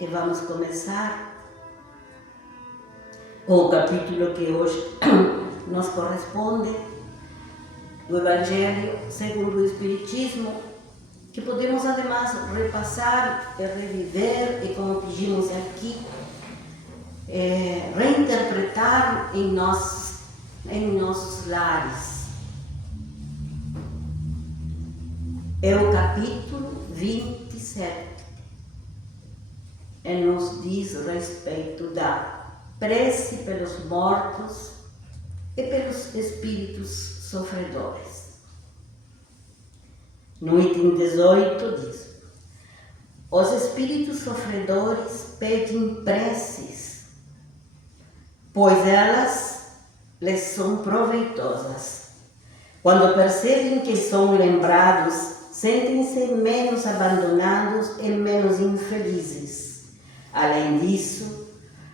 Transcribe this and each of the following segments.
e vamos começar com o capítulo que hoje nos corresponde, do Evangelho segundo o Espiritismo, que podemos ademais repassar e reviver e, como pedimos aqui, reinterpretar em nossos lares. É o capítulo 27 e nos diz respeito da prece pelos mortos e pelos espíritos sofredores. No item 18 diz: os espíritos sofredores pedem preces, pois elas lhes são proveitosas. Quando percebem que são lembrados, sentem-se menos abandonados e menos infelizes. Além disso,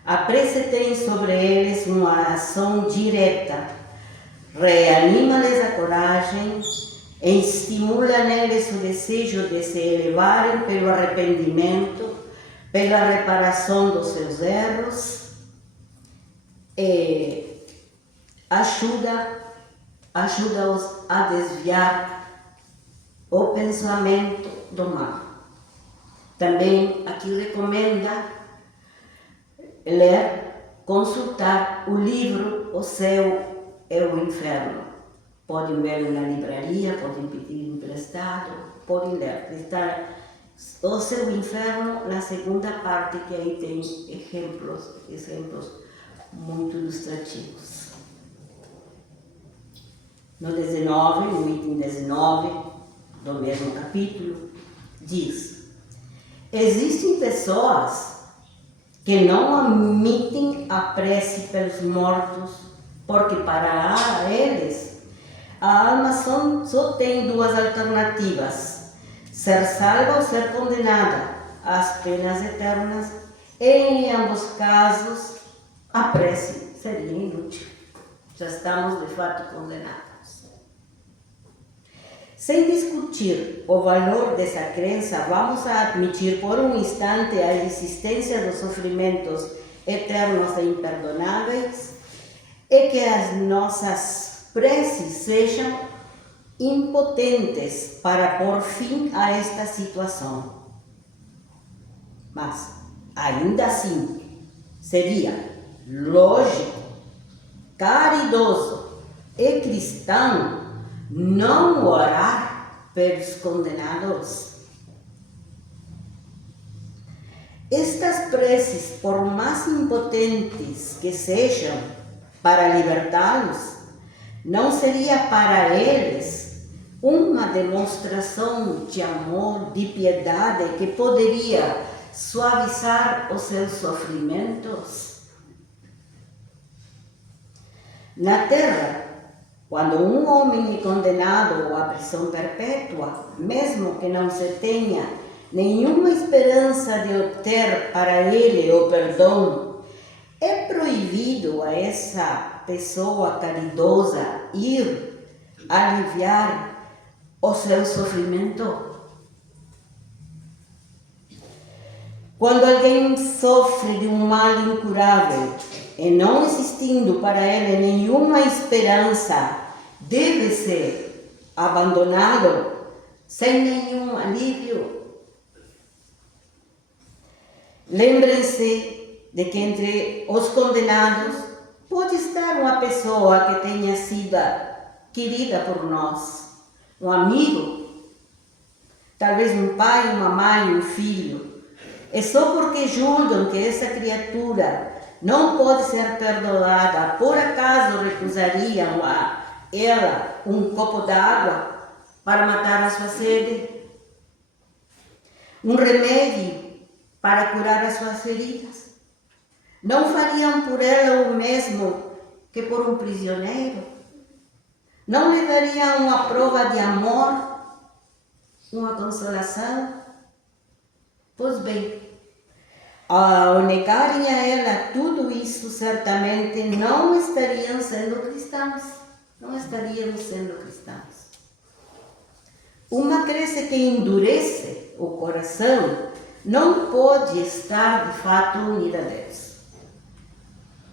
a prece tem sobre eles uma ação direta, reanima-lhes a coragem e estimula neles o desejo de se elevarem pelo arrependimento, pela reparação dos seus erros e ajuda-os a desviar o pensamento do mal. Também aqui recomenda ler, consultar o livro O Céu e o Inferno. Podem vê-lo na livraria, podem pedir emprestado, podem ler. Está O Céu e o Inferno na segunda parte, que aí tem exemplos muito ilustrativos. No item 19 do mesmo capítulo, diz: existem pessoas que não admitem a prece pelos mortos, porque para eles a alma só tem duas alternativas: ser salva ou ser condenada às penas eternas, e em ambos casos a prece seria inútil. Já estamos de fato condenados. Sem discutir o valor dessa crença, vamos a admitir por um instante a existência dos sofrimentos eternos e imperdonáveis e que as nossas preces sejam impotentes para pôr fim a esta situação. Mas, ainda assim, seria lógico, caridoso e cristão não orar pelos condenados. Estas preces, por mais impotentes que sejam para libertá-los, não seria para eles uma demonstração de amor, de piedade que poderia suavizar os seus sofrimentos? Na terra, quando um homem é condenado à prisão perpétua, mesmo que não se tenha nenhuma esperança de obter para ele o perdão, é proibido a essa pessoa caridosa ir aliviar o seu sofrimento? Quando alguém sofre de um mal incurável e não existindo para ele nenhuma esperança, deve ser abandonado sem nenhum alívio? Lembrem-se de que entre os condenados pode estar uma pessoa que tenha sido querida por nós, um amigo, talvez um pai, uma mãe, um filho. E só porque julgam que essa criatura não pode ser perdoada, por acaso recusariam a ela um copo d'água para matar a sua sede? Um remédio para curar as suas feridas? Não fariam por ela o mesmo que por um prisioneiro? Não lhe dariam uma prova de amor, uma consolação? Pois bem, ao negarem a ela tudo isso, certamente não estariam sendo cristãos. Não estaríamos sendo cristãos. Uma crença que endurece o coração não pode estar de fato unida a Deus,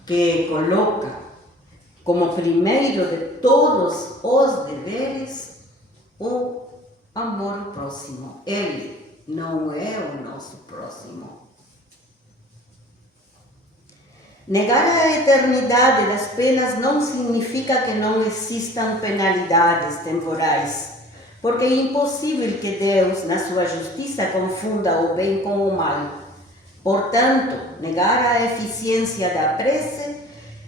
que coloca como primeiro de todos os deveres o amor ao próximo. Ele não é o nosso próximo. Negar a eternidade das penas não significa que não existam penalidades temporais, porque é impossível que Deus, na sua justiça, confunda o bem com o mal. Portanto, negar a eficiência da prece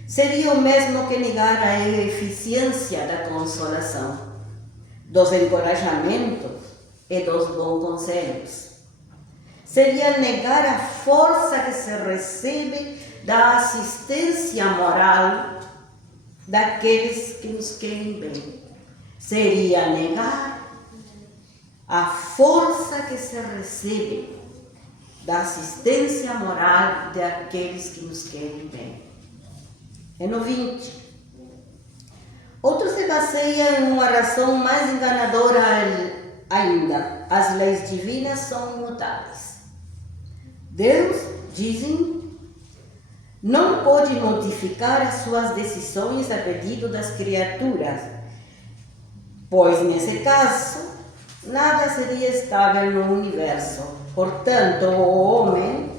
seria o mesmo que negar a eficiência da consolação, dos encorajamentos e dos bons conselhos. Seria negar a força que se recebe da assistência moral daqueles que nos querem bem. Seria negar a força que se recebe da assistência moral daqueles que nos querem bem. É no 20. Outro se baseia em uma razão mais enganadora ainda. As leis divinas são imutáveis. Deus, dizem, não pode modificar as suas decisões a pedido das criaturas, pois nesse caso, nada seria estável no universo. Portanto, o homem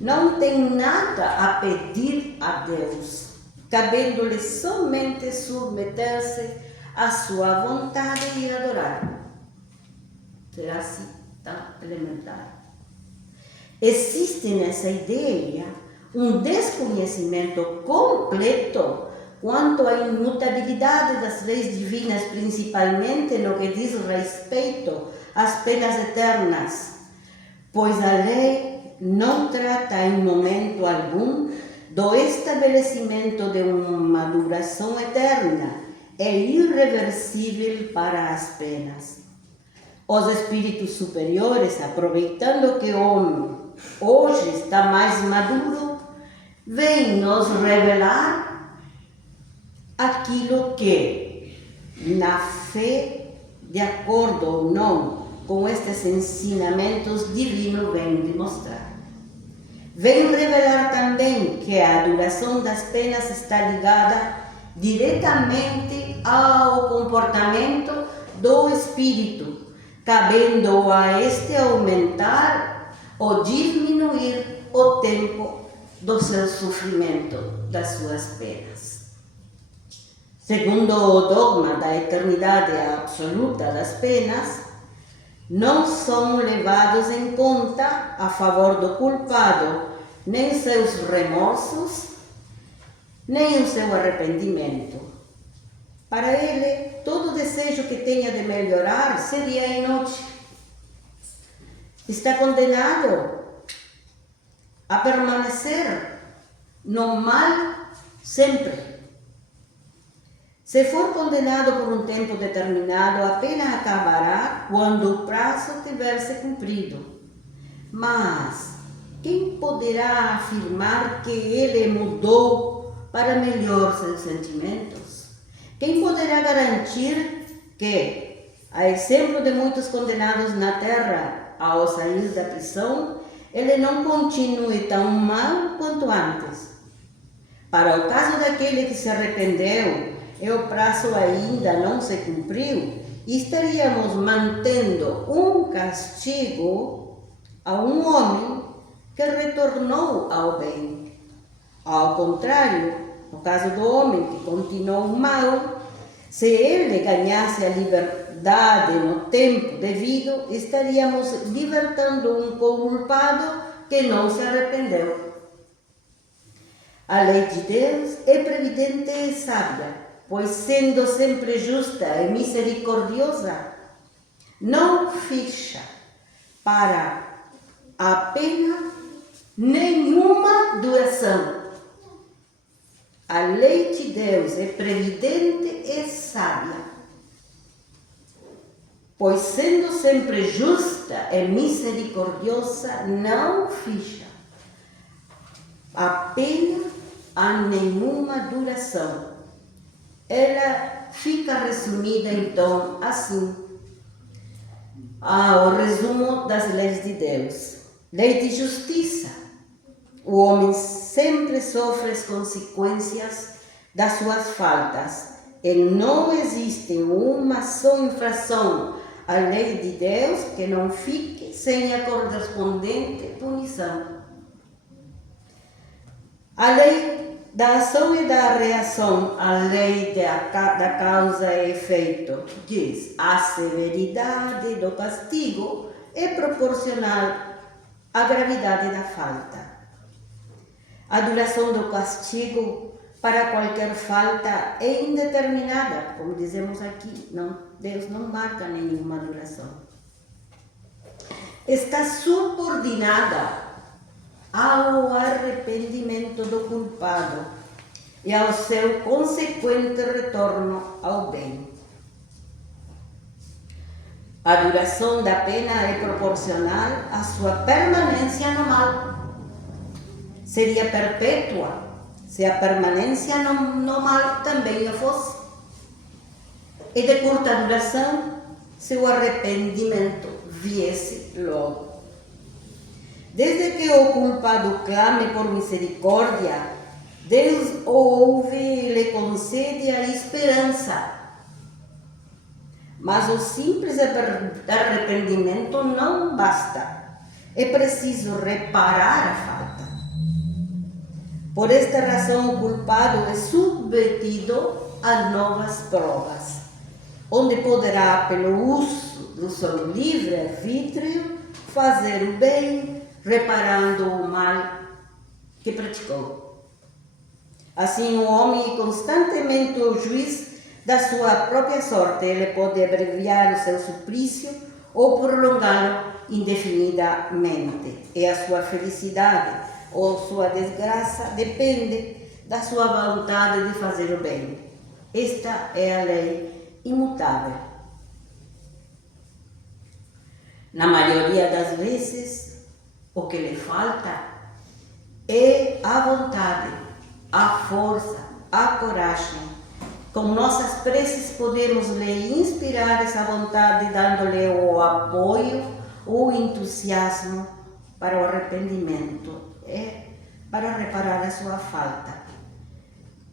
não tem nada a pedir a Deus, cabendo-lhe somente submeter-se à sua vontade e adorar. Será assim tão elementar. Existe nessa ideia um desconhecimento completo quanto à imutabilidade das leis divinas, principalmente no que diz respeito às penas eternas, pois a lei não trata em momento algum do estabelecimento de uma duração eterna, é irreversível para as penas. Os espíritos superiores, aproveitando que o homem hoje está mais maduro, vem nos revelar aquilo que, na fé, de acordo ou não com estes ensinamentos divinos, vem demonstrar. Vem revelar também que a duração das penas está ligada diretamente ao comportamento do espírito, cabendo a este aumentar ou diminuir o tempo do seu sofrimento, das suas penas. Segundo o dogma da eternidade absoluta das penas, não são levados em conta a favor do culpado nem seus remorsos, nem o seu arrependimento. Para ele, todo desejo que tenha de melhorar seria inútil. Está condenado a permanecer no mal sempre. Se for condenado por um tempo determinado, a pena acabará quando o prazo tiver se cumprido. Mas quem poderá afirmar que ele mudou para melhor seus sentimentos? Quem poderá garantir que, a exemplo de muitos condenados na terra ao sair da prisão, ele não continue tão mal quanto antes? Para o caso daquele que se arrependeu e o prazo ainda não se cumpriu, estaríamos mantendo um castigo a um homem que retornou ao bem. Ao contrário, no caso do homem que continuou mal, se ele ganhasse a liberdade no tempo devido, estaríamos libertando um culpado que não se arrependeu. A lei de Deus é previdente e sábia, pois sendo sempre justa e misericordiosa, não ficha para a pena nenhuma duração. A lei de Deus é previdente e sábia, pois sendo sempre justa e misericordiosa, não ficha a pena a nenhuma duração. Ela fica resumida então assim, ao resumo das leis de Deus. lei de justiça. O homem sempre sofre as consequências das suas faltas e não existe uma só infração à lei de Deus que não fique sem a correspondente punição. A lei da ação e da reação, a lei da causa e efeito, diz: a severidade do castigo é proporcional à gravidade da falta. A duração do castigo para qualquer falta é indeterminada, como dizemos aqui. Não, Deus não marca nenhuma duração. Está subordinada ao arrependimento do culpado e ao seu consequente retorno ao bem. A duração da pena é proporcional à sua permanência no mal. Seria perpétua se a permanência no mal também o fosse. E de curta duração se o arrependimento viesse logo. Desde que o culpado clame por misericórdia, Deus o ouve e lhe concede a esperança. Mas o simples arrependimento não basta. É preciso reparar a falta. Por esta razão, o culpado é submetido a novas provas, onde poderá, pelo uso do seu livre-arbítrio, fazer o bem, reparando o mal que praticou. Assim, o homem é constantemente o juiz da sua própria sorte. Ele pode abreviar o seu suplício ou prolongá-lo indefinidamente. E a sua felicidade ou sua desgraça depende da sua vontade de fazer o bem. Esta é a lei imutável. Na maioria das vezes, o que lhe falta é a vontade, a força, a coragem. Com nossas preces podemos lhe inspirar essa vontade, dando-lhe o apoio, o entusiasmo para o arrependimento, para reparar a sua falta.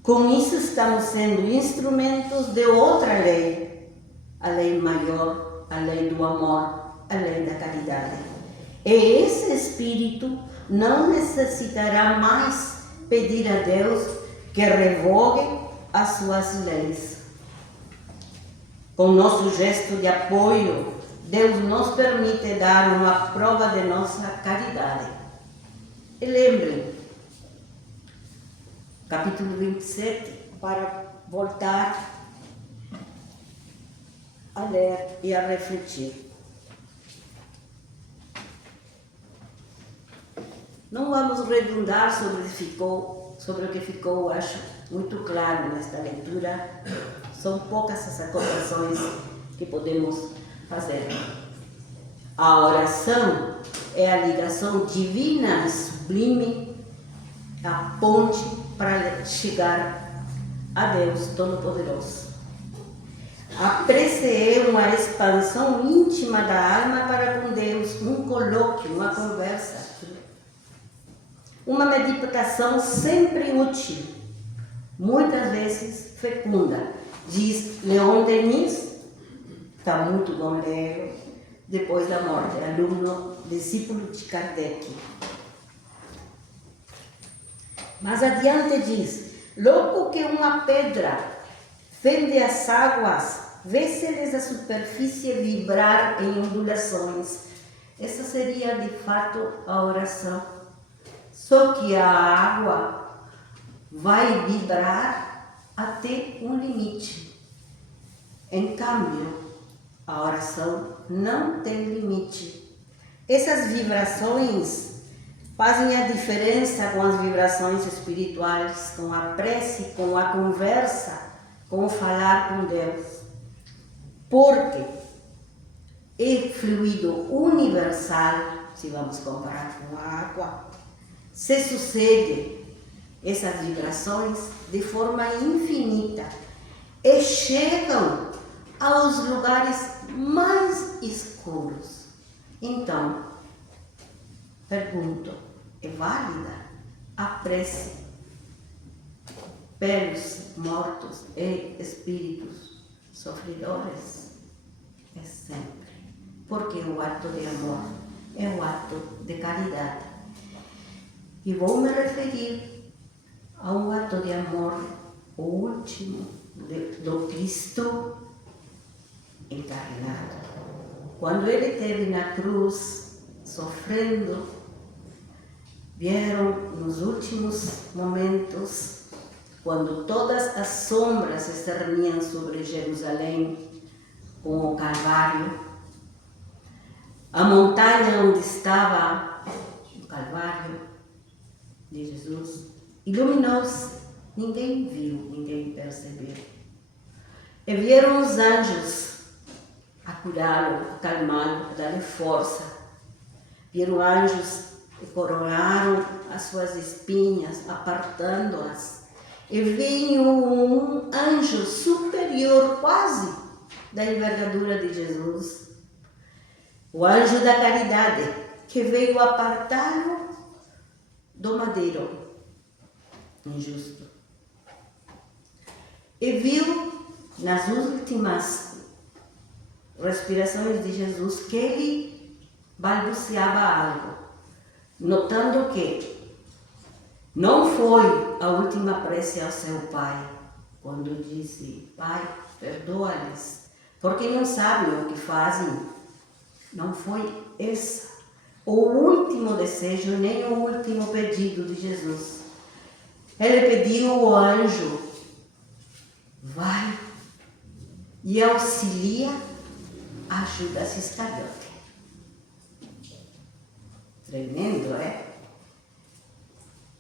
Com isso estamos sendo instrumentos de outra lei, a lei maior, a lei do amor, a lei da caridade. E esse espírito não necessitará mais pedir a Deus que revogue as suas leis. Com nosso gesto de apoio, Deus nos permite dar uma prova de nossa caridade. E lembrem, capítulo 27, para voltar a ler e a refletir. Não vamos redundar sobre o que ficou, acho, muito claro nesta leitura. São poucas as acotações que podemos fazer. A oração é a ligação divina e sublime, a ponte para chegar a Deus Todo-Poderoso. A prece é uma expansão íntima da alma para com Deus, um colóquio, uma conversa, uma meditação sempre útil, muitas vezes fecunda. Diz Leon Denis, está muito bom ler, depois da morte, aluno, discípulo de Kardec. Mas adiante diz: logo que uma pedra fende as águas, vê-se-lhes a superfície vibrar em ondulações. Essa seria de fato a oração. Só que a água vai vibrar até um limite. Em câmbio, a oração não tem limite. Essas vibrações fazem a diferença com as vibrações espirituais, com a prece, com a conversa, com o falar com Deus. Porque é fluido universal, se vamos comparar com a água, se sucede essas vibrações de forma infinita e chegam aos lugares mais escuros. Então, pergunto, é válida a prece pelos mortos e espíritos sofredores? É sempre, porque o ato de amor é um ato de caridade. E vou me referir a um ato de amor, o último, do Cristo encarnado. Quando ele esteve na cruz, sofrendo, vieram nos últimos momentos, quando todas as sombras se cerniam sobre Jerusalém, com o Calvário, a montanha onde estava o Calvário de Jesus iluminou-se, ninguém viu, ninguém percebeu. E vieram os anjos a curá-lo, a acalmá-lo, a dar-lhe força. Vieram anjos e coroaram as suas espinhas, apartando-as. E veio um anjo superior, quase da envergadura de Jesus, o anjo da caridade, que veio apartá-lo do madeiro injusto. E viu nas últimas respirações de Jesus que ele balbuciava algo, notando que não foi a última prece ao seu Pai, quando disse: Pai, perdoa-lhes, porque não sabem o que fazem. Não foi esse o último desejo, nem o último pedido de Jesus. Ele pediu ao anjo: vai e auxilia a Judas Iscariote. Tremendo, é?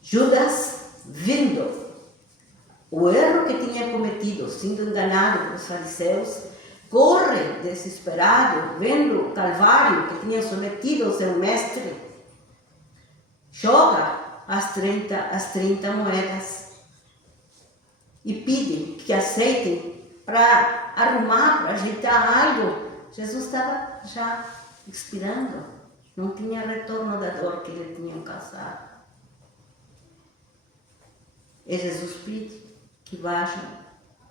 Judas, vendo o erro que tinha cometido, sendo enganado pelos fariseus, corre desesperado, vendo o Calvário que tinha sometido o seu mestre, joga as 30 moedas e pede que aceitem para arrumar, para ajeitar algo. Jesus estava já expirando, não tinha retorno da dor que ele tinha causado. E Jesus pede que vajam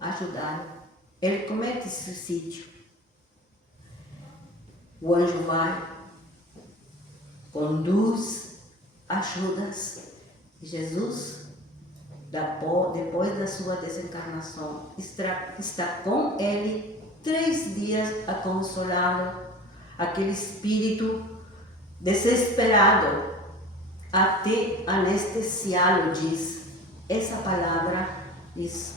ajudá-lo. Ele comete suicídio. O anjo vai, conduz, Judas. Jesus, depois da sua desencarnação, está com ele 3 dias a consolá-lo, aquele espírito desesperado, até anestesiá-lo, diz. Essa palavra diz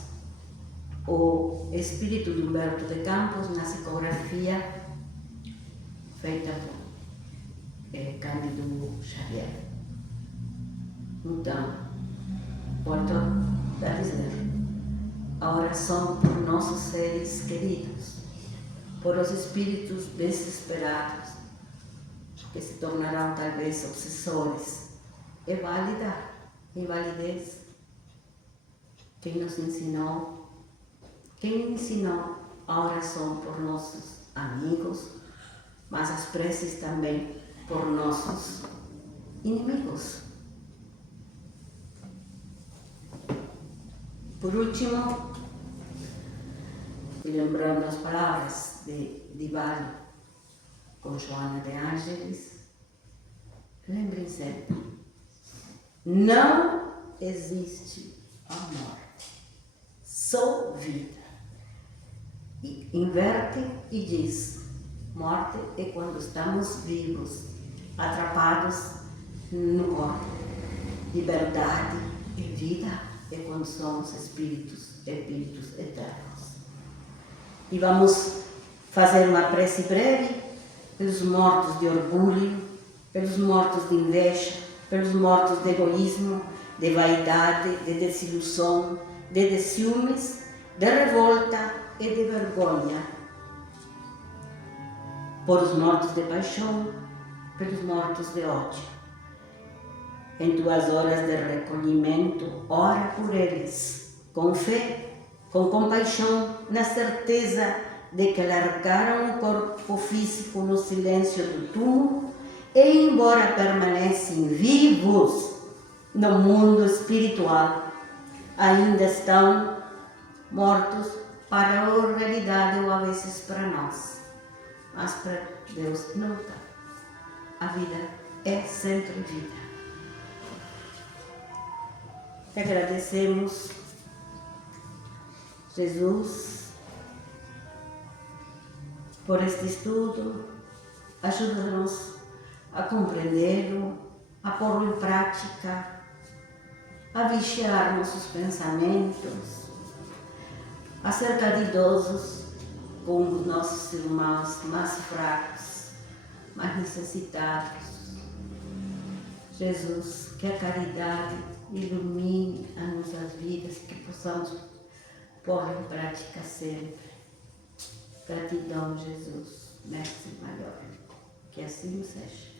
o espírito de Humberto de Campos na psicografia feita por Cândido Xavier. Então, volto a dizer, a oração por nossos seres queridos, por os espíritos desesperados, que se tornarão talvez obsessores, é válida, é validez. Quem nos ensinou? Quem ensinou a oração por nossos amigos, mas as preces também por nossos inimigos? Por último, lembrando as palavras de Vale com Joana de Ângeles, lembrem sempre, não existe a morte, só vida. E inverte e diz, morte é quando estamos vivos, atrapados no corpo. Liberdade e vida é quando somos espíritos eternos. E vamos fazer uma prece breve pelos mortos de orgulho, pelos mortos de inveja, pelos mortos de egoísmo, de vaidade, de desilusão, de ciúmes, de revolta e de vergonha. Por os mortos de paixão, pelos mortos de ódio. Em tuas horas de recolhimento, ora por eles, com fé, com compaixão, na certeza de que largaram o corpo físico no silêncio do túmulo e embora permanecem vivos no mundo espiritual, ainda estão mortos para a realidade ou às vezes para nós. Mas para Deus nunca. A vida é sempre vida. Te agradecemos, Jesus, por este estudo. Ajuda-nos a compreendê-lo, a pôr-lo em prática, a vigiar nossos pensamentos, a ser caridosos com os nossos irmãos mais fracos, mais necessitados. Jesus, que a caridade ilumine as nossas vidas, que possamos pôr em prática sempre. Gratidão, Jesus, Mestre maior. Que assim seja.